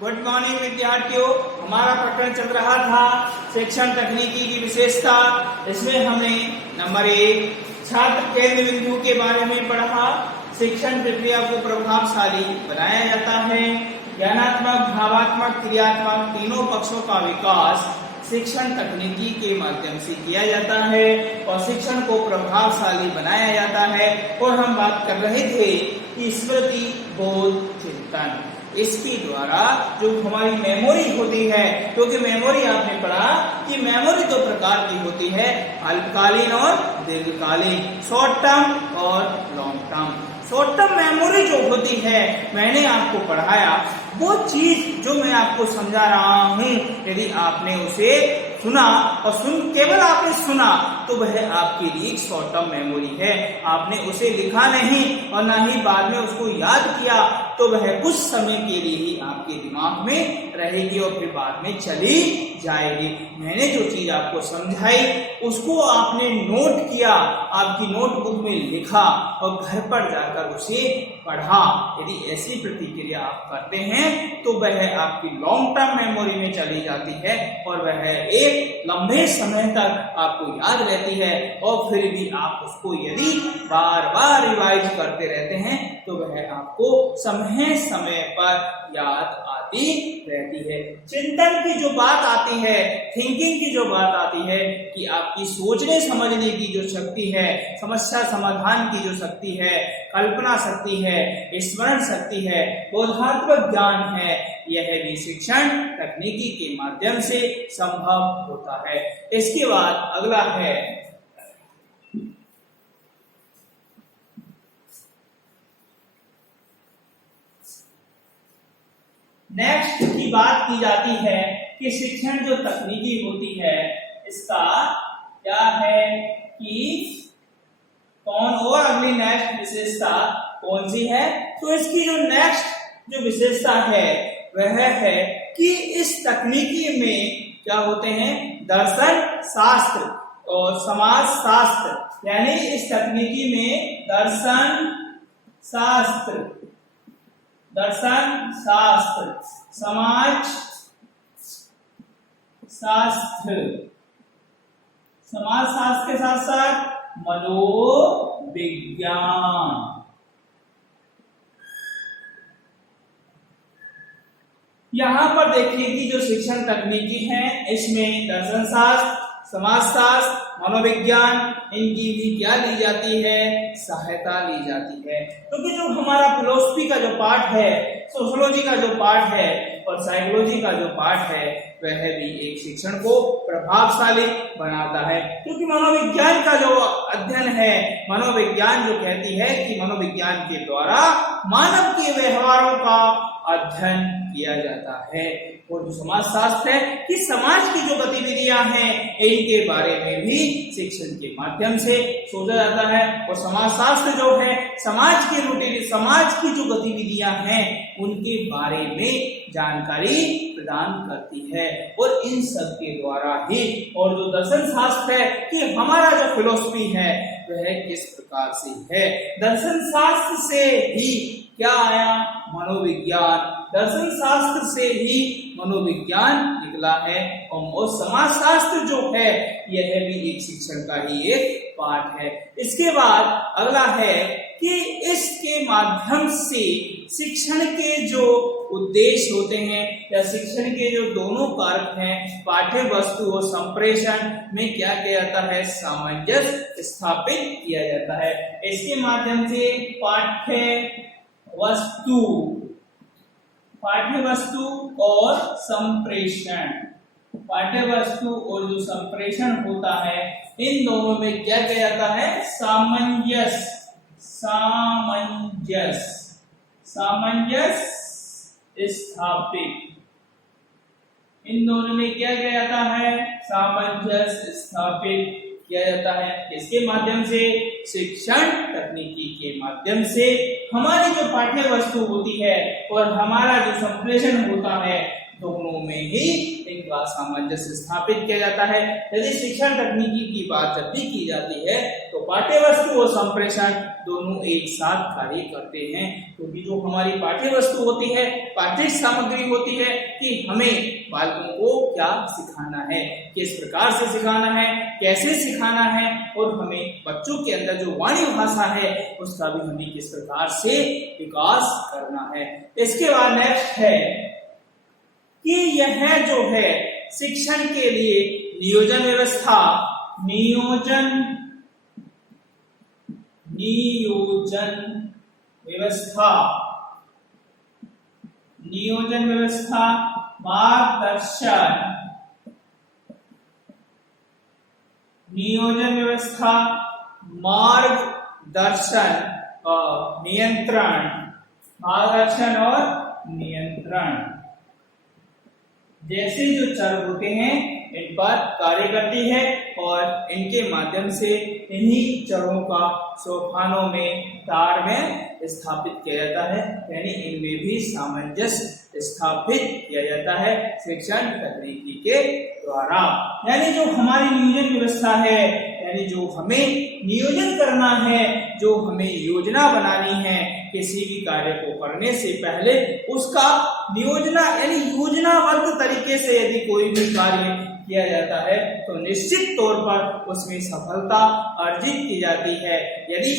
Good morning विद्यार्थियों। हमारा प्रकरण चल रहा था शिक्षण तकनीकी की विशेषता। इसमें हमने नंबर 1 छात्र केंद्र बिंदु के बारे में पढ़ा। शिक्षण प्रक्रिया को प्रभावशाली बनाया जाता है। ज्ञानात्मक, भावात्मक, क्रियात्मक तीनों पक्षों का विकास शिक्षण तकनीकी के माध्यम से किया जाता है और शिक्षण को प्रभावशाली बनाया जाता है। और हम बात कर रहे थे कि स्मृति, बोध, चिंतन, इसके द्वारा जो हमारी मेमोरी होती है, क्योंकि मेमोरी आपने पढ़ा कि मेमोरी दो प्रकार की होती है, अल्पकालीन और दीर्घकालीन, शॉर्ट टर्म और long term. Short term memory जो होती है, मैंने आपको पढ़ाया वो चीज जो मैं आपको समझा रहा हूं, यदि आपने उसे सुना और केवल आपने सुना तो वह आपके लिए शॉर्ट टर्म मेमोरी है। आपने उसे लिखा नहीं और ना ही बाद में उसको याद किया, तो वह कुछ समय के लिए ही आपके दिमाग में रहेगी और फिर बाद में चली जाएगी। मैंने जो चीज आपको समझाई उसको आपने नोट किया, आपकी नोटबुक में लिखा और घर पर जाकर उसे पढ़ा। यदि ऐसी प्रतिक्रिया आप करते हैं तो वह आपकी लॉन्ग टर्म मेमोरी में चली जाती है और वह एक लंबे समय तक आपको याद रहती है। और फिर भी आप उसको यदि बार बार रिवाइज करते रहते हैं तो वह आपको समय समय पर याद आती रहती है। चिंतन की जो बात आती है, थिंकिंग की जो बात आती है कि आपकी सोचने समझने की जो शक्ति है, समस्या समाधान की जो शक्ति है, कल्पना शक्ति है, स्मरण शक्ति है, बोधात्मक ज्ञान है, यह भी शिक्षण तकनीकी के माध्यम से संभव होता है। इसके बाद अगला है नेक्स्ट की बात की जाती है कि शिक्षण जो तकनीकी होती है इसका क्या है कि कौन, और अगली नेक्स्ट विशेषता कौन सी है, तो इसकी जो नेक्स्ट जो विशेषता है वह है कि इस तकनीकी में क्या होते हैं, दर्शन शास्त्र और समाज शास्त्र, यानी इस तकनीकी में दर्शन शास्त्र, समाज शास्त्र, समाज शास्त्र के साथ साथ मनोविज्ञान, यहां पर देखिए कि जो शिक्षण तकनीकी है इसमें दर्शन शास्त्र, समाज शास्त्र, मनोविज्ञान, इनकी भी क्या ली जाती है, सहायता ली जाती है। क्योंकि जो हमारा फिलोसफी का जो पार्ट है, सोशियोलॉजी का जो पार्ट है और साइकोलॉजी का जो पार्ट है, वह भी एक शिक्षण को प्रभावशाली बनाता है। क्योंकि मनोविज्ञान का जो अध्ययन है, मनोविज्ञान जो कहती है कि मनोविज्ञान के द्वारा मानव के व्यवहारों का अध्ययन किया जाता है। और जो समाज शास्त्र है कि समाज की जो गतिविधियां हैं इनके बारे में भी शिक्षण के माध्यम से सोचा जाता है। और समाज शास्त्र जो है समाज की रूटीन, समाज की जो गतिविधियां हैं उनके बारे में जानकारी प्रदान करती है। और इन सब के द्वारा ही, और जो दर्शन शास्त्र है कि हमारा जो फिलोसफी है वह किस प्रकार से है, दर्शन शास्त्र से ही क्या आया, मनोविज्ञान, दर्शन शास्त्र से ही मनोविज्ञान निकला है। और समाज शास्त्र जो है यह भी एक शिक्षण का ही एक पार्ट है। इसके बाद अगला है कि इसके माध्यम से शिक्षण के जो उद्देश्य होते हैं या शिक्षण के जो दोनों कारक हैं, पाठ्य वस्तु और संप्रेषण में क्या किया जाता है, सामंजस्य स्थापित किया जाता है। इसके माध्यम से पाठ्य वस्तु और संप्रेषण, पाठ्य वस्तु और जो संप्रेषण होता है इन दोनों में क्या किया जाता है, सामंजस्य स्थापित, इन दोनों में क्या किया जाता है, सामंजस्य स्थापित किया जाता है। इसके माध्यम से, शिक्षण तकनीकी के माध्यम से हमारी जो पाठ्य वस्तु होती है और हमारा जो संप्रेषण होता है दोनों में ही इनका सामंजस्य स्थापित किया जाता है। यदि शिक्षण तकनीकी की बात जब भी की जाती है तो पाठ्य वस्तु और संप्रेषण दोनों एक साथ कार्य करते हैं, क्योंकि जो हमारी पाठ्य वस्तु होती है, पाठ्य सामग्री होती है कि हमें बालकों को क्या सिखाना है, किस प्रकार से सिखाना है, कैसे सिखाना है, और हमें बच्चों के अंदर जो वाणी भाषा है उसका भी हमें किस प्रकार से विकास करना है। इसके बाद नेक्स्ट है कि यह जो है शिक्षण के लिए नियोजन व्यवस्था, नियोजन व्यवस्था, मार्गदर्शन और नियंत्रण जैसे जो चर होते हैं इन पर कार्य करती है और इनके माध्यम से इन्हीं चरों का सोपानों में तार में स्थापित किया जाता है, यानी इनमें भी सामंजस्य स्थापित किया जाता है शिक्षण तकनीकी के द्वारा। यानी जो हमारी नियोजन व्यवस्था है, यानी जो हमें नियोजन करना है, जो हमें योजना बनानी है, किसी भी कार्य को करने से पहले उसका यानी योजनाबद्ध तरीके से यदि कोई भी कार्य किया जाता है तो निश्चित तौर पर उसमें सफलता अर्जित की जाती है। यदि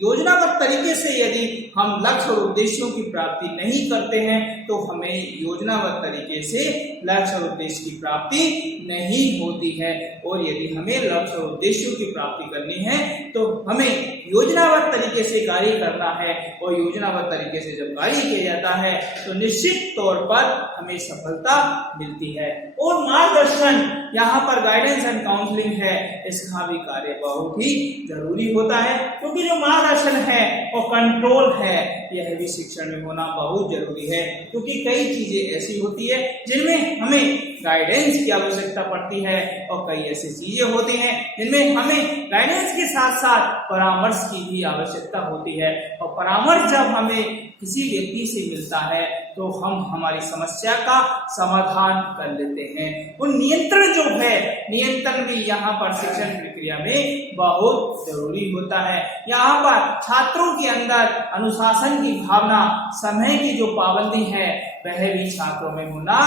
योजनाबद्ध तरीके से यदि हम लक्ष्य और उद्देश्यों की प्राप्ति नहीं करते हैं तो हमें योजनाबद्ध तरीके से लक्ष्य और उद्देश्य की प्राप्ति नहीं होती है। और यदि हमें लक्ष्य और उद्देश्यों की प्राप्ति करनी है तो हमें योजनाबद्ध तरीके से कार्य करना है, और योजनाबद्ध तरीके से जब कार्य किया जाता है तो निश्चित तौर पर हमें सफलता मिलती है। और मार्गदर्शन, यहाँ पर गाइडेंस एंड काउंसलिंग है, इसका भी कार्य बहुत ही जरूरी होता है, क्योंकि जो मार्गदर्शन है और कंट्रोल है यह भी शिक्षण में होना बहुत जरूरी है। क्योंकि कई चीजें ऐसी होती है जिनमें हमें गाइडेंस की आवश्यकता पड़ती है और कई ऐसी चीजें होती हैं जिनमें हमें गाइडेंस के साथ साथ परामर्श की भी आवश्यकता होती है। और परामर्श जब हमें किसी व्यक्ति से मिलता है तो हम हमारी समस्या का समाधान कर लेते हैं। और नियंत्रण जो है, नियंत्रण भी यहाँ पर शिक्षण प्रक्रिया में बहुत जरूरी होता है। यहाँ पर छात्रों के अंदर अनुशासन की भावना, समय की जो पाबंदी है वह भी छात्रों में होना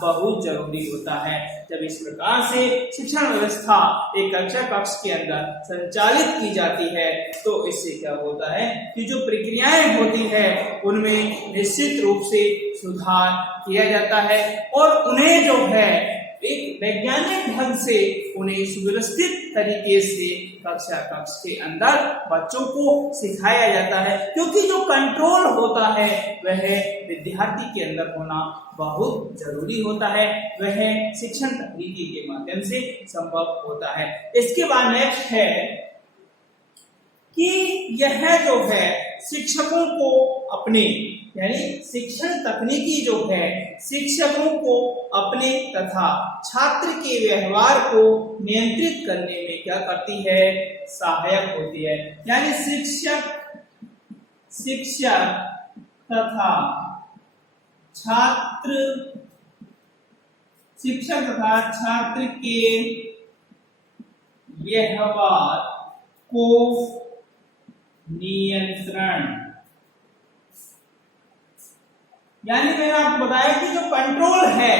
बहुत जरूरी होता है। जब इस प्रकार से शिक्षण व्यवस्था एक कक्षा कक्ष के अंदर संचालित की जाती है तो इससे क्या होता है कि जो प्रक्रियाएं होती है उनमें निश्चित रूप से सुधार किया जाता है और उन्हें जो है एक वैज्ञानिक ढंग से उन्हें सुव्यवस्थित तरीके से कक्षा कक्ष के अंदर बच्चों को सिखाया जाता है। क्योंकि जो कंट्रोल होता है वह विद्यार्थी के अंदर होना बहुत जरूरी होता है, वह शिक्षण तकनीकी के माध्यम से संभव होता है। इसके बाद नेक्स्ट है कि यह जो है शिक्षकों को अपने, यानी शिक्षण तकनीकी जो है शिक्षकों को अपने तथा छात्र के व्यवहार को नियंत्रित करने में क्या करती है, सहायक होती है। यानी शिक्षक तथा छात्र के व्यवहार को नियंत्रण, यानी मैंने आपको बताया कि जो कंट्रोल है,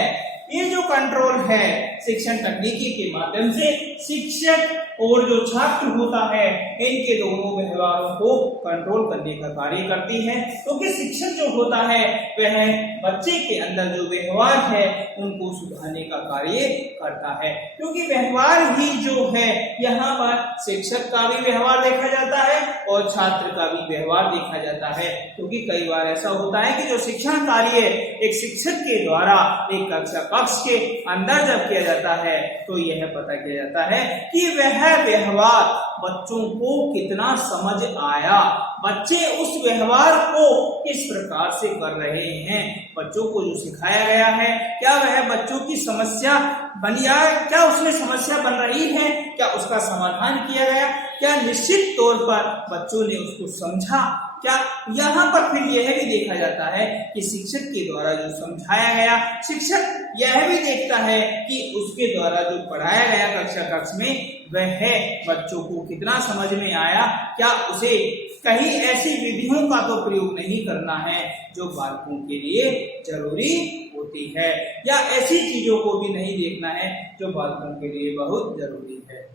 ये जो कंट्रोल है शिक्षण तकनीकी के माध्यम से शिक्षक और जो छात्र होता है इनके दोनों व्यवहारों को कंट्रोल करने का कार्य करती है। क्योंकि शिक्षक जो होता है वह बच्चे के अंदर जो व्यवहार है उनको सुधारने का कार्य करता है। क्योंकि व्यवहार ही जो है यहाँ पर शिक्षक का भी व्यवहार देखा जाता है और छात्र का भी व्यवहार देखा जाता है। क्योंकि कई बार ऐसा होता है कि जो शिक्षण कार्य एक शिक्षक के द्वारा एक कक्षा कक्ष के अंदर जब किया जाता है तो यह पता किया जाता है कि वह व्यवहार बच्चों को कितना समझ आया, बच्चे उस व्यवहार को किस प्रकार से कर रहे हैं, बच्चों को जो सिखाया गया है क्या वह बच्चों की समस्या बनी है, क्या उसमें समस्या बन रही है, क्या उसका समाधान किया गया, क्या निश्चित तौर पर बच्चों ने उसको समझा, क्या यहाँ पर फिर यह भी देखा जाता है कि शिक्षक के द्वारा जो समझाया गया, शिक्षक यह भी देखता है कि उसके द्वारा जो पढ़ाया गया कक्षा में वह बच्चों को कितना समझ में आया, क्या उसे कहीं ऐसी विधियों का तो प्रयोग नहीं करना है जो बालकों के लिए जरूरी होती है, या ऐसी चीजों को भी नहीं देखना है जो बालकों के लिए बहुत जरूरी है।